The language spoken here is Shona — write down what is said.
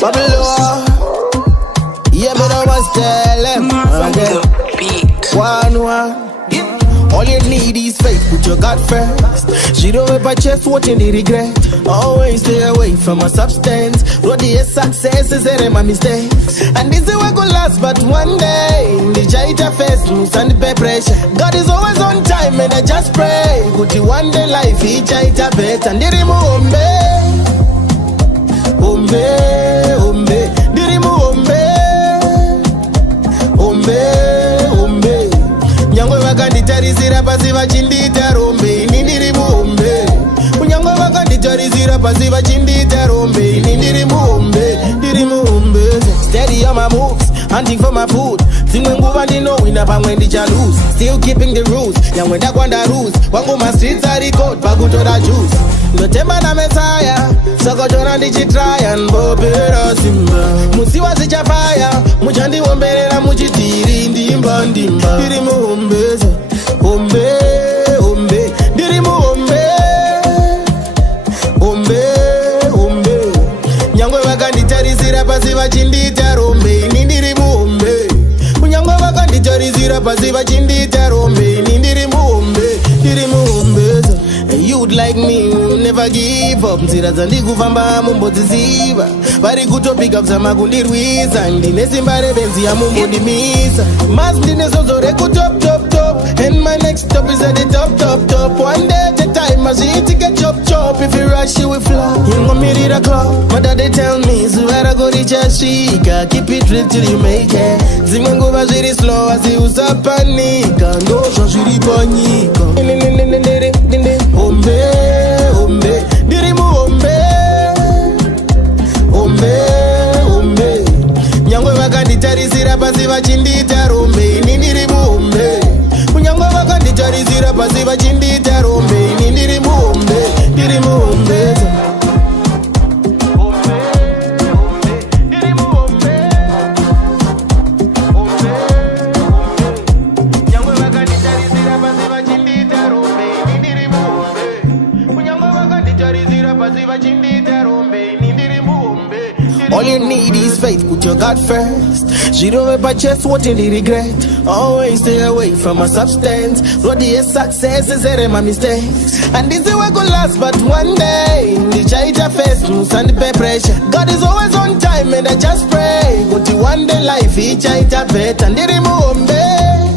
Babylon. Yeah, but I was telling one. All you need is faith, put your God first. She don't ever chest watching the regret. Always stay away from a substance. Road the success is my mistakes. And this is what could last but one day. The jaita face, loose and the pressure. God is always on time and I just pray. Good you one day life, he jaita bet. And Ndiri muhombe, hombe, hombe. Ndiri muhombe, hombe, hombe. Nyangwe vakanditarisira pasi vachindita rombe, ini ndiri muhombe. Nyangwe vakanditarisira pasi vachindita rombe, ini ndiri muhombe, ndiri muhombe. Steady on my moves, hunting for my food. Zimwe nguva ndinowina pamwe ndicha lose. Still keeping the rules, nyangwe ndakwanda rules. Wangu ma streets are record, pakutora juice. Ndotemba na Messiah, sokotora ndichitrya nbopera simba. Musiwa zichafaya, muchandihomberera muchitiri ndimba ndimba. Ndiri muhombeza, hombe, hombe. Ndiri muhombe, hombe, hombe. Nyangwe vakanditarisira pasi vachindita rombe, ini ndiri muhombe. Nyangwe vakanditarisira pasi vachindita rombe, ini ndiri muhombe, ndiri muhombeza. And you'd like me, you never give up. Nzira dzandikufamba mumbodziziva. Vari kutopika kuzama kundirwisa. Ndine simba rebenzi ya mumbondimisa. Mas ndine zozo reku top top top. And my next stop is at the top top top. One day at a time, I see it get chop chop. If you rush, you will fly. You want me to club, but they tell me so I go reach a shika. Keep it real till you make it. Zimwe nguva zviri slow, asi usapanika. Ndozvo zviri panyika. Hombe, hombe, ndiri muhombe, hombe, hombe. Nyangwe vakanditarisira pasi vachindita rombe, ini ndiri muhombe. Nyangwe vakanditarisira pasi vachindita rombe, ini ndiri muhombe, ndiri muhombe. All you need is faith, put your God first. She don't ever chest watching the regret. Always stay away from a substance. Road the success is my mistakes. And this is what could last but one day. The jaita face, loose and the pressure. God is always on time and I just pray. Good to one day life, he jaita bet. And Ndiri muhombe.